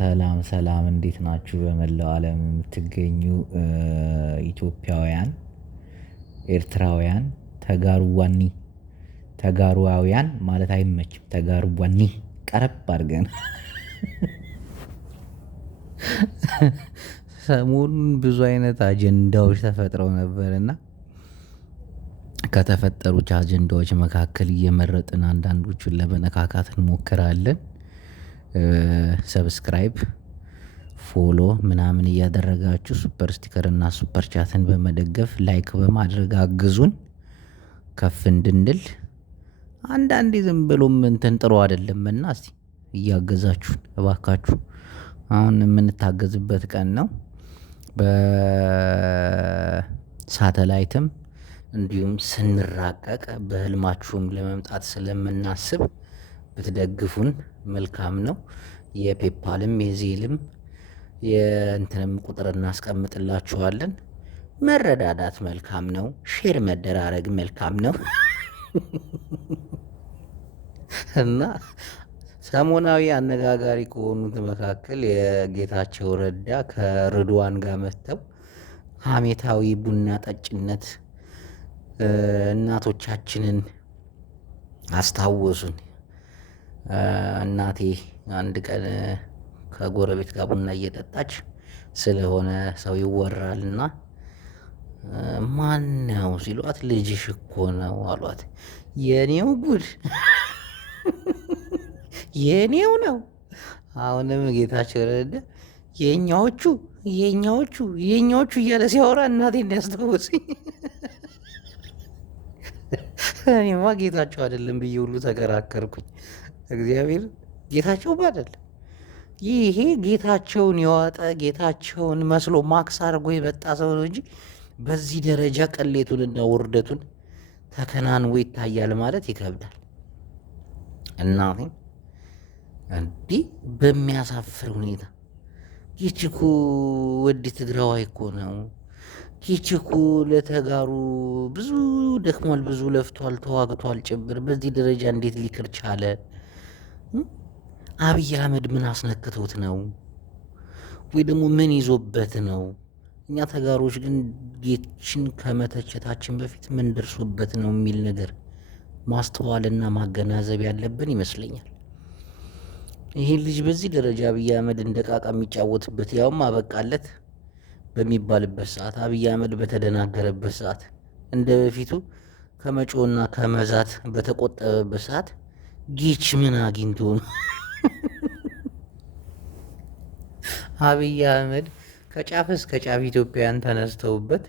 ሰላም ሰላም እንዴት ናችሁ? በመላው ዓለም የምትገኙ ኢትዮጵያውያን፣ ኤርትራውያን፣ ተጋሩዋኒ ተጋሩዋውያን ማለት አይመችም። ተጋሩዋኒ ቀረብ አድርገን ሰሞኑን ብዙ አይነት አጀንዳዎች ተፈጥረው ነበር እና ከተፈጠሩት አጀንዳዎች መካከል እየመረጥን አንዳንዶቹን ለመነካካት እንሞክራለን። ሰብስክራይብ ፎሎ ምናምን እያደረጋችሁ ሱፐር ስቲከር እና ሱፐር ቻትን በመደገፍ ላይክ በማድረግ አግዙን ከፍ እንድንል። አንዳንዴ ዝም ብሎም እንትን ጥሩ አይደለምና እስቲ እያገዛችሁን እባካችሁ። አሁን የምንታገዝበት ቀን ነው። በሳተላይትም እንዲሁም ስንራቀቅ በህልማችሁም ለመምጣት ስለምናስብ ብትደግፉን መልካም ነው። የፔፓልም የዜልም የእንትንም ቁጥር እናስቀምጥላችኋለን። መረዳዳት መልካም ነው። ሼር መደራረግ መልካም ነው። እና ሰሞናዊ አነጋጋሪ ከሆኑት መካከል የጌታቸው ረዳ ከርድዋን ጋር መጥተው ሀሜታዊ ቡና ጠጭነት እናቶቻችንን አስታወሱን። እናቴ አንድ ቀን ከጎረቤት ጋር ቡና እየጠጣች ስለሆነ ሰው ይወራልና ማን ነው ሲሏት ልጅሽ እኮ ነው አሏት። የኔው ጉድ የኔው ነው። አሁንም ጌታቸው ረዳ የኛዎቹ የኛዎቹ የኛዎቹ እያለ ሲያወራ እናቴን ያስታወሰኝ። እኔማ ጌታቸው አይደለም ብዬ ሁሉ ተከራከርኩኝ። እግዚአብሔር ጌታቸው አይደለም። ይሄ ጌታቸውን የዋጠ ጌታቸውን መስሎ ማክስ አድርጎ የመጣ ሰው ነው እንጂ በዚህ ደረጃ ቅሌቱንና ውርደቱን ተከናንቦ ይታያል ማለት ይከብዳል። እናቴን እንዲህ በሚያሳፍር ሁኔታ ይህች እኮ ወዲ ትግራዋይ እኮ ነው። ይህች እኮ ለተጋሩ ብዙ ደክሟል፣ ብዙ ለፍቷል፣ ተዋግቷል ጭምር። በዚህ ደረጃ እንዴት ሊክር ቻለ? አብይ አህመድ ምን አስነክቶት ነው? ወይ ደግሞ ምን ይዞበት ነው? እኛ ተጋሮች ግን ጌችን ከመተቸታችን በፊት ምን ደርሶበት ነው የሚል ነገር ማስተዋልና ማገናዘብ ያለብን ይመስለኛል። ይህን ልጅ በዚህ ደረጃ አብይ አህመድ እንደ ቃቃ የሚጫወትበት ያውም አበቃለት በሚባልበት ሰዓት፣ አብይ አህመድ በተደናገረበት ሰዓት፣ እንደ በፊቱ ከመጮና ከመዛት በተቆጠበበት ሰዓት ጌች ምን አግኝቶ ነው? አብይ አህመድ ከጫፍ እስከ ጫፍ ኢትዮጵያውያን ተነስተውበት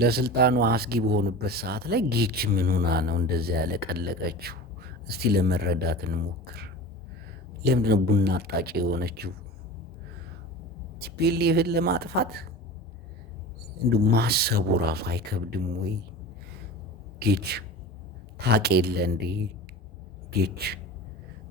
ለስልጣኑ አስጊ በሆኑበት ሰዓት ላይ ጌች ምን ሆና ነው እንደዚያ ያለቀለቀችው? እስቲ ለመረዳት እንሞክር። ለምንድነው ቡና አጣጭ የሆነችው? ቲፒኤልኤፍን ለማጥፋት እንዲሁ ማሰቡ ራሱ አይከብድም ወይ? ጌች ታውቅ የለ እንዴ? ጌች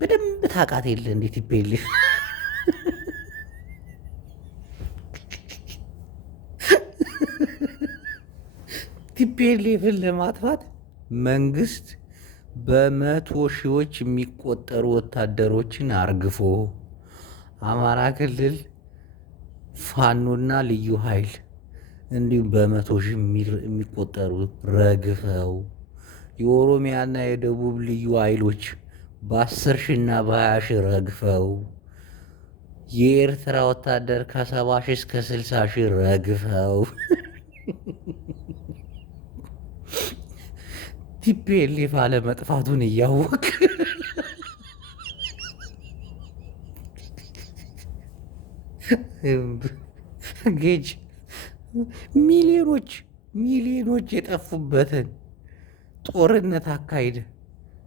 በደንብ ታውቃት የለ እንዴ? ቲፒኤልኤፍ ቲፒኤልኤፍን ለማጥፋት መንግስት በመቶ ሺዎች የሚቆጠሩ ወታደሮችን አርግፎ አማራ ክልል ፋኖና ልዩ ኃይል እንዲሁም በመቶ ሺህ የሚቆጠሩ ረግፈው የኦሮሚያና የደቡብ ልዩ ኃይሎች በ10 ሺና በ20 ሺህ ረግፈው የኤርትራ ወታደር ከ70 ሺህ እስከ 60 ሺህ ረግፈው ቲፒኤልኤፍ አለመጥፋቱን እያወቅ ጌጅ ሚሊዮኖች የጠፉበትን ጦርነት አካሂደ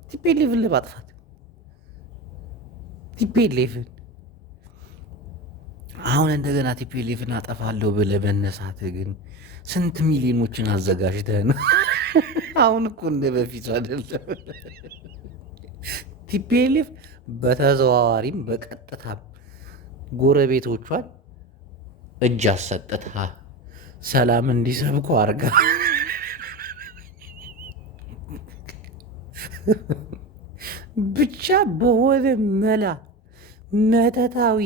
ቲፒኤልኤፍን ለማጥፋት ቲፒኤልኤፍን አሁን እንደገና ቲፒኤልኤፍን አጠፋለሁ ብለህ መነሳት ግን ስንት ሚሊዮኖችን አዘጋጅተህ ነው? አሁን እኮ እንደ በፊቱ አይደለም። ቲፒኤልኤፍ በተዘዋዋሪም በቀጥታም ጎረቤቶቿን እጅ አሰጥታ ሰላም እንዲሰብኩ አርጋ ብቻ በሆነ መላ መተታዊ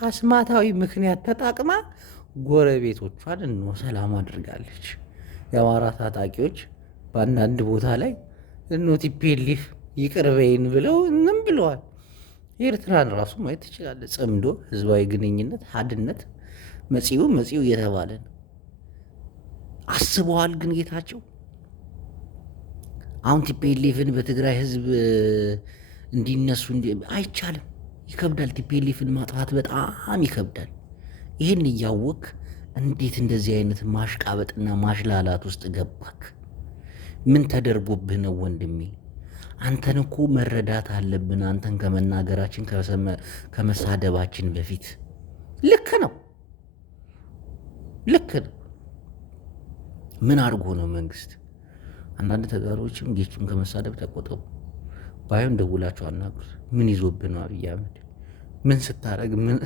አስማታዊ ምክንያት ተጣቅማ ጎረቤቶቿን ሰላም አድርጋለች። የአማራ ታጣቂዎች በአንዳንድ ቦታ ላይ ቲፒኤልኤፍ ይቅር በይን ብለው እንም ብለዋል። ኤርትራን ራሱ ማየት ትችላለህ። ጽምዶ ህዝባዊ ግንኙነት ሀድነት መጺው እየተባለ ነው። አስበዋል ግን ጌታቸው አሁን ቲፒኤልኤፍን በትግራይ ህዝብ እንዲነሱ አይቻልም። ይከብዳል። ቲፒኤልኤፍን ማጥፋት በጣም ይከብዳል። ይህን እያወቅ እንዴት እንደዚህ አይነት ማሽቃበጥና ማሽላላት ውስጥ ገባክ? ምን ተደርጎብህ ነው ወንድሜ? አንተን እኮ መረዳት አለብን። አንተን ከመናገራችን ከመሳደባችን በፊት ልክ ነው። ምን አድርጎ ነው መንግስት? አንዳንድ ተጋሮችም ጌቹን ከመሳደብ ተቆጠቡ። ባይሆን ደውላቸው አናግሩት። ምን ይዞብህ ነው አብይ አህመድ? ምን ስታረግ ምን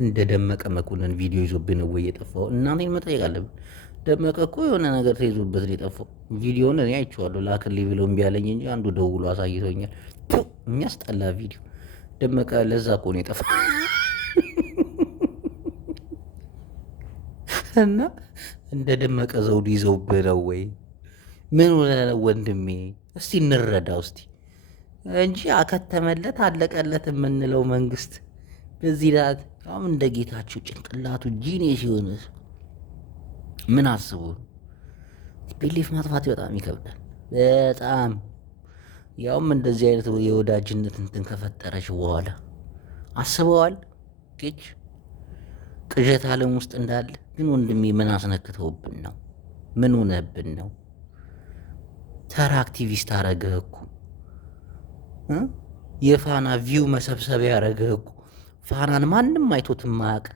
እንደ ደመቀ መኮንን ቪዲዮ ይዞብህ ነው ወይ የጠፋው? እናንተን መጠየቅ አለብን። ደመቀ እኮ የሆነ ነገር ተይዞበት ነው የጠፋው። ቪዲዮውን እኔ አይቼዋለሁ። ላክልኝ ብለው እምቢ አለኝ እንጂ አንዱ ደውሎ አሳይቶኛል። የሚያስጠላ ቪዲዮ። ደመቀ ለዛ እኮ ነው የጠፋው። እና እንደ ደመቀ ዘውዱ ይዘውብህ ነው ወይ? ምን ሆነህ ነው ወንድሜ? እስቲ እንረዳው እስቲ እንጂ አከተመለት አለቀለት የምንለው መንግስት በዚህ ላት ያውም እንደ ጌታቸው ጭንቅላቱ ጂኔስ ሲሆን ምን አስቡ? ቲፒኤልኤፍ ማጥፋት በጣም ይከብዳል። በጣም ያውም እንደዚህ አይነት የወዳጅነት እንትን ከፈጠረች በኋላ አስበዋል። ቅዠት ዓለም ውስጥ እንዳለ ግን ወንድሜ ምን አስነክተውብን ነው? ምን ሆነብን ነው? ተራ አክቲቪስት አረገህ እኮ የፋና ቪው መሰብሰቢያ ያረገህ እኮ። ፋናን ማንም አይቶት ማያውቅ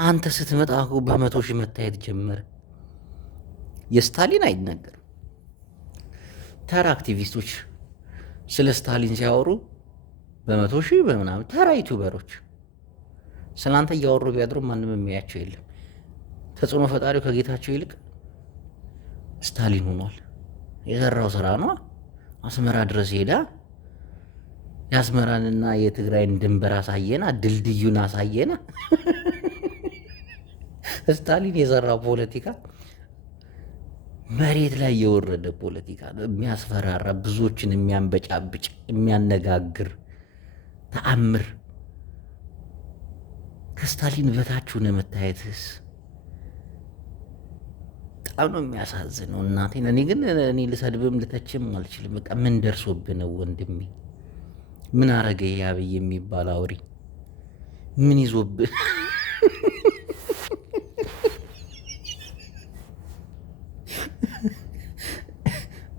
አንተ ስትመጣ በ100 ሺህ መታየት ጀመረ። የስታሊን አይነገርም። ተራ አክቲቪስቶች ስለ ስታሊን ሲያወሩ በ100 ሺህ በምናምን ተራ ዩቱበሮች ስላንተ እያወሩ ቢያድሩ ማንም የሚያቸው የለም። ተጽዕኖ ፈጣሪው ከጌታቸው ይልቅ ስታሊን ሆኗል። የሰራው ስራ ነው። አስመራ ድረስ ሄዳ የአስመራንና የትግራይን ድንበር አሳየና፣ ድልድዩን አሳየና። ስታሊን የሰራው ፖለቲካ መሬት ላይ የወረደ ፖለቲካ ነው። የሚያስፈራራ፣ ብዙዎችን የሚያንበጫብጭ፣ የሚያነጋግር ተአምር። ከስታሊን በታች ሆነህ መታየትስ በጣም ነው የሚያሳዝነው። እናቴን እኔ ልሰድብም ልተችም አልችልም። በቃ ምን ደርሶብህ ነው ወንድሜ? ምን አረገ አብይ የሚባል አውሪ? ምን ይዞብህ?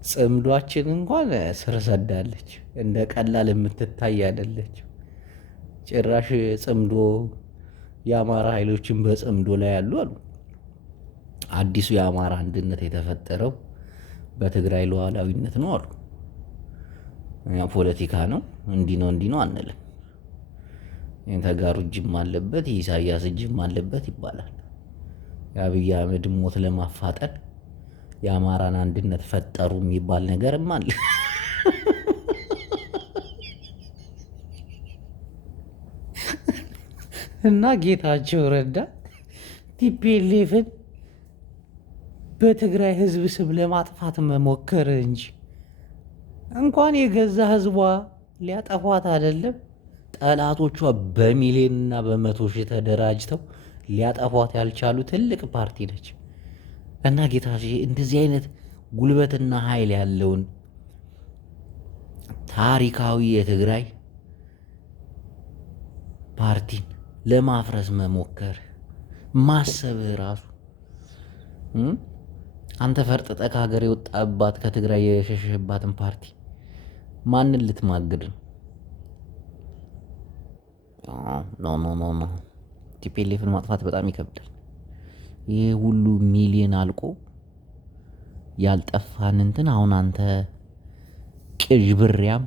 ጽምዷችን እንኳን ስር ሰዳለች። እንደ ቀላል የምትታይ አይደለች። ጭራሽ ጽምዶ የአማራ ኃይሎችን በጽምዶ ላይ ያሉ አሉ። አዲሱ የአማራ አንድነት የተፈጠረው በትግራይ ሉዓላዊነት ነው አሉ። ፖለቲካ ነው፣ እንዲህ ነው አንልም። ተጋሩ እጅም አለበት፣ የኢሳያስ እጅም አለበት ይባላል። የአብይ አህመድ ሞት ለማፋጠን የአማራን አንድነት ፈጠሩ የሚባል ነገርም አለ። እና ጌታቸው ረዳ ቲፒኤልኤፍን በትግራይ ህዝብ ስም ለማጥፋት መሞከር እንጂ እንኳን የገዛ ህዝቧ ሊያጠፏት አይደለም፣ ጠላቶቿ በሚሊዮንና በ100 ሺህ ተደራጅተው ሊያጠፏት ያልቻሉ ትልቅ ፓርቲ ነች። እና ጌታቸው እንደዚህ አይነት ጉልበትና ኃይል ያለውን ታሪካዊ የትግራይ ፓርቲን ለማፍረስ መሞከር ማሰብህ ራሱ አንተ ፈርጥጠ ከሀገር የወጣባት ከትግራይ የሸሸባትን ፓርቲ ማንን ልትማግድ ነው? ኖ ቲፒኤልኤፍን ማጥፋት በጣም ይከብዳል። ይህ ሁሉ ሚሊዮን አልቆ ያልጠፋን እንትን አሁን አንተ ቅዥ ብሪያም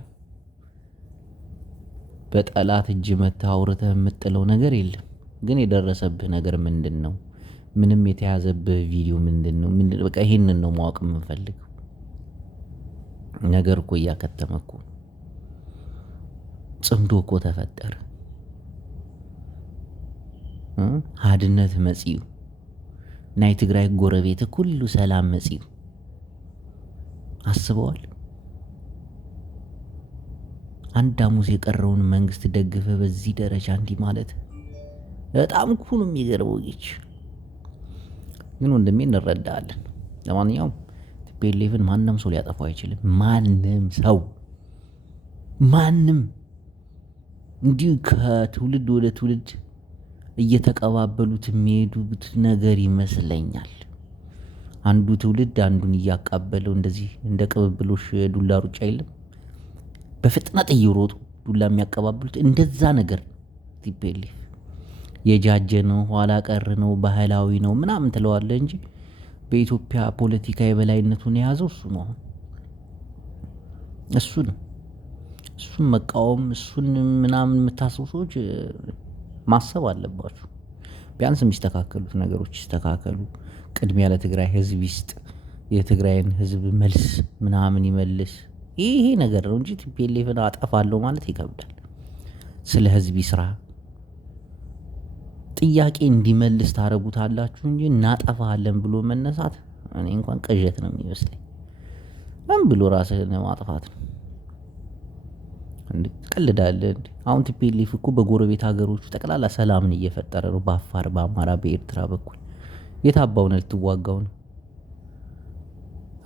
በጠላት እጅ መተህ አውርተህ የምጥለው ነገር የለም። ግን የደረሰብህ ነገር ምንድን ነው? ምንም የተያዘብህ ቪዲዮ ምንድን ነው? በቃ ይሄንን ነው ማወቅ የምንፈልገው። ነገር እኮ እያከተመ እኮ ጽምዶ እኮ ተፈጠረ። ሃድነት መጺኡ ናይ ትግራይ ጎረቤት ኩሉ ሰላም መጺኡ አስበዋል። አንድ ሐሙስ የቀረውን መንግስት ደግፈ በዚህ ደረጃ እንዲህ ማለት በጣም እኮ ነው የሚገርመው። ግን ወንድሜ እንረዳለን። ለማንኛውም ቲፒኤልኤፍን ማንም ሰው ሊያጠፋው አይችልም። ማንም እንዲሁ ከትውልድ ወደ ትውልድ እየተቀባበሉት የሚሄዱት ነገር ይመስለኛል። አንዱ ትውልድ አንዱን እያቃበለው እንደዚህ እንደ ቅብብሎሽ ዱላ ሩጫ የለም፣ በፍጥነት እየሮጡ ዱላ የሚያቀባብሉት እንደዛ ነገር። ቲፒኤልኤፍ የጃጀ ነው፣ ኋላ ቀር ነው፣ ባህላዊ ነው ምናምን ትለዋለህ እንጂ በኢትዮጵያ ፖለቲካ የበላይነቱን የያዘው እሱ ነው። እሱን መቃወም እሱን ምናምን የምታስቡ ሰዎች ማሰብ አለባችሁ። ቢያንስ የሚስተካከሉት ነገሮች ይስተካከሉ። ቅድሚያ ለትግራይ ህዝብ ይስጥ። የትግራይን ህዝብ መልስ ምናምን ይመልስ። ይሄ ነገር ነው እንጂ ቲፒኤልኤፍን አጠፋለሁ ማለት ይከብዳል። ስለ ህዝብ ይስራ፣ ጥያቄ እንዲመልስ ታደርጉታላችሁ እንጂ እናጠፋለን ብሎ መነሳት እኔ እንኳን ቅዠት ነው የሚመስለኝ። ምን ብሎ ራስህን ማጥፋት ነው እንዴ? ትቀልዳለህ እንዴ? አሁን ቲፒኤልኤፍ እኮ በጎረቤት ሀገሮቹ ጠቅላላ ሰላምን እየፈጠረ ነው። በአፋር፣ በአማራ፣ በኤርትራ በኩል የታባውን ልትዋጋው ነው?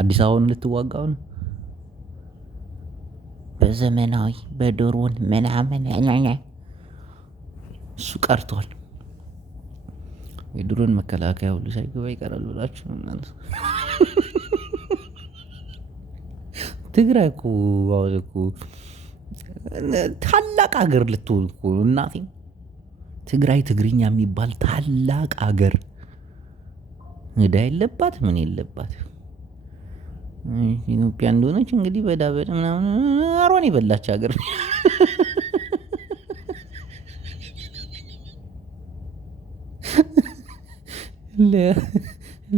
አዲስ አበባውን ልትዋጋው ነው? በዘመናዊ በድሮን ምናምን እሱ ቀርቷል። የድሮን መከላከያ ሁሉ ሳይገባ ይቀራል ብላችሁ እናንተ። ትግራይ እኮ አሁን እኮ ታላቅ ሀገር ልትሆን እኮ እናቴ። ትግራይ ትግርኛ የሚባል ታላቅ ሀገር ዕዳ የለባት ምን የለባት። ኢትዮጵያ እንደሆነች እንግዲህ በዳበድ ምናምን አሯን የበላች ሀገር።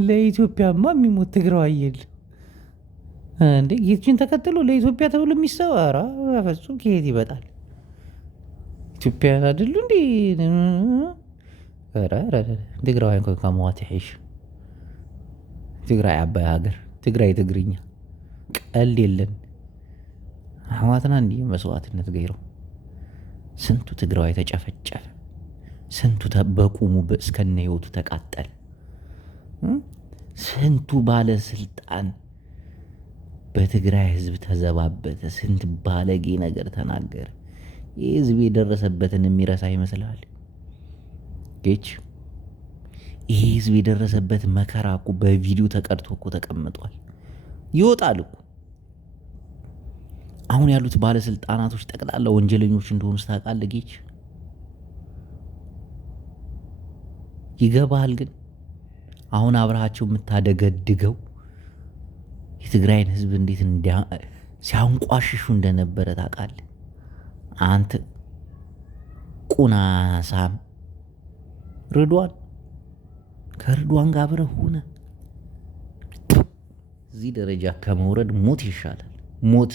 ለኢትዮጵያማ የሚሞት ትግራዋይ የለም እንዴ? ጌቶችን ተከትሎ ለኢትዮጵያ ተብሎ የሚሰዋራ ፍጹም ከየት ይበጣል? ኢትዮጵያን አይደሉ እንዴ? ትግራዋይ እንኳን ከመዋት ይሄሽ ትግራይ አባይ ሀገር፣ ትግራይ ትግርኛ ቀልድ የለን። አህዋትና እንዲህ መስዋዕትነት ገይረው ስንቱ ትግራዋይ ተጨፈጨፈ፣ ስንቱ በቁሙ እስከነ ህይወቱ ተቃጠለ፣ ስንቱ ባለስልጣን በትግራይ ህዝብ ተዘባበተ፣ ስንት ባለጌ ነገር ተናገረ። ይህ ህዝብ የደረሰበትን የሚረሳ ይመስላል? ጌች ይህ ህዝብ የደረሰበት መከራ እኮ በቪዲዮ ተቀድቶ እኮ ተቀምጧል። ይወጣል እኮ። አሁን ያሉት ባለስልጣናቶች ጠቅላላ ወንጀለኞች እንደሆኑ ታውቃለህ ጌች? ይገባሃል? ግን አሁን አብረሃቸው የምታደገድገው የትግራይን ህዝብ እንዴት ሲያንቋሽሹ እንደነበረ ታውቃለህ? አንተ ቁናሳም ርዷን ከርዷን ጋር አብረህ ሆነ እዚህ ደረጃ ከመውረድ ሞት ይሻላል። ሞት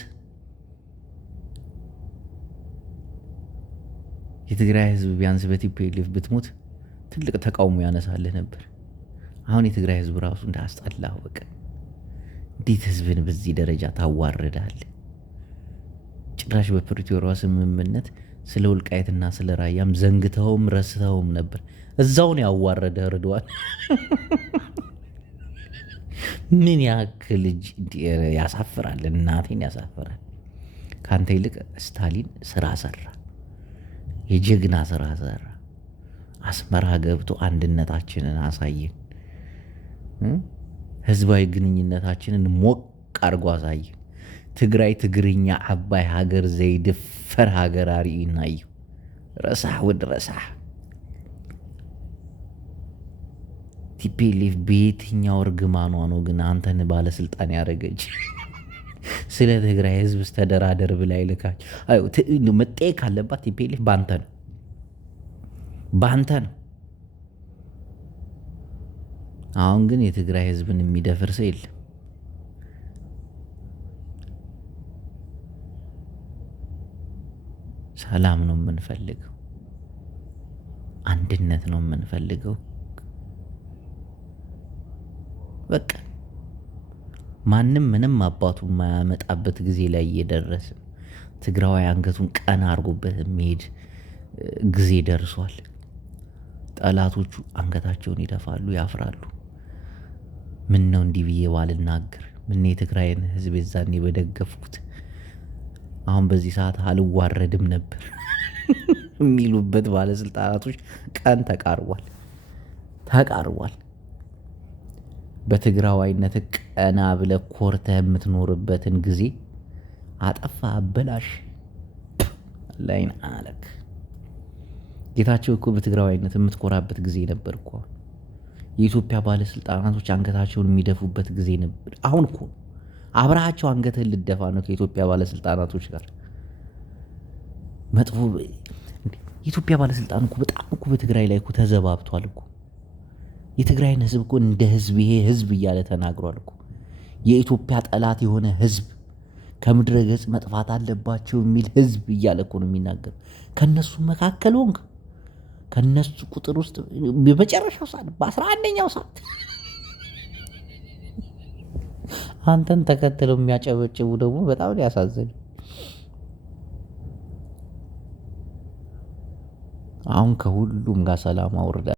የትግራይ ህዝብ ቢያንስ በቲፒኤልኤፍ ብትሞት ትልቅ ተቃውሞ ያነሳልህ ነበር። አሁን የትግራይ ህዝብ ራሱ እንዳስጠላህ በቃ። እንዴት ህዝብን በዚህ ደረጃ ታዋርዳለህ? ጭራሽ በፕሪቶሪያ ስምምነት ስለ ወልቃይትና ስለ ራያም ዘንግተውም ረስተውም ነበር። እዛውን ያዋረደ ርዷል። ምን ያክል ያሳፍራል! እናቴን ያሳፍራል። ካንተ ይልቅ ስታሊን ስራ ሰራ፣ የጀግና ስራ ሰራ። አስመራ ገብቶ አንድነታችንን አሳየን። ህዝባዊ ግንኙነታችንን ሞቅ አድርጎ አሳየን። ትግራይ ትግርኛ አባይ ሀገር ዘይድፈር ሀገር አርኢና እዩ። ረሳህ ወድ ረሳህ። ቲፒኤልኤፍ በየትኛው እርግማኗ ነው ግን አንተን ባለስልጣን ያደረገች? ስለ ትግራይ ህዝብ ስተደራደር ብላ ይልካች። መጠየቅ ካለባት ቲፒኤልኤፍ በአንተ ነው። አሁን ግን የትግራይ ህዝብን የሚደፍር ሰው የለም። ሰላም ነው የምንፈልገው፣ አንድነት ነው የምንፈልገው። በቃ ማንም ምንም አባቱ የማያመጣበት ጊዜ ላይ እየደረስን፣ ትግራዋይ አንገቱን ቀና አድርጎበት የሚሄድ ጊዜ ደርሷል። ጠላቶቹ አንገታቸውን ይደፋሉ፣ ያፍራሉ። ምን ነው እንዲህ ብዬ ባልናገር፣ ምን የትግራይን ህዝብ የዛኔ በደገፍኩት፣ አሁን በዚህ ሰዓት አልዋረድም ነበር የሚሉበት ባለስልጣናቶች ቀን ተቃርቧል። በትግራዋይነት ቀና ብለህ ኮርተህ የምትኖርበትን ጊዜ አጠፋ፣ አበላሽ ላይን አለክ። ጌታቸው እኮ በትግራዋይነት የምትኮራበት ጊዜ ነበር እኮ። የኢትዮጵያ ባለስልጣናቶች አንገታቸውን የሚደፉበት ጊዜ ነበር። አሁን እኮ አብረሃቸው አንገትህን ልደፋ ነው ከኢትዮጵያ ባለስልጣናቶች ጋር። መጥፎ የኢትዮጵያ ባለስልጣን እኮ በጣም እኮ በትግራይ ላይ እኮ ተዘባብቷል እኮ። የትግራይን ህዝብ እኮ እንደ ህዝብ ይሄ ህዝብ እያለ ተናግሯል እኮ። የኢትዮጵያ ጠላት የሆነ ህዝብ ከምድረ ገጽ መጥፋት አለባቸው የሚል ህዝብ እያለ እኮ ነው የሚናገር። ከነሱ መካከል ሆንክ፣ ከነሱ ቁጥር ውስጥ በመጨረሻው ሰዓት በ11ኛው ሰዓት አንተን ተከትለው የሚያጨበጭቡ ደግሞ በጣም ያሳዝን። አሁን ከሁሉም ጋር ሰላም አውርዳ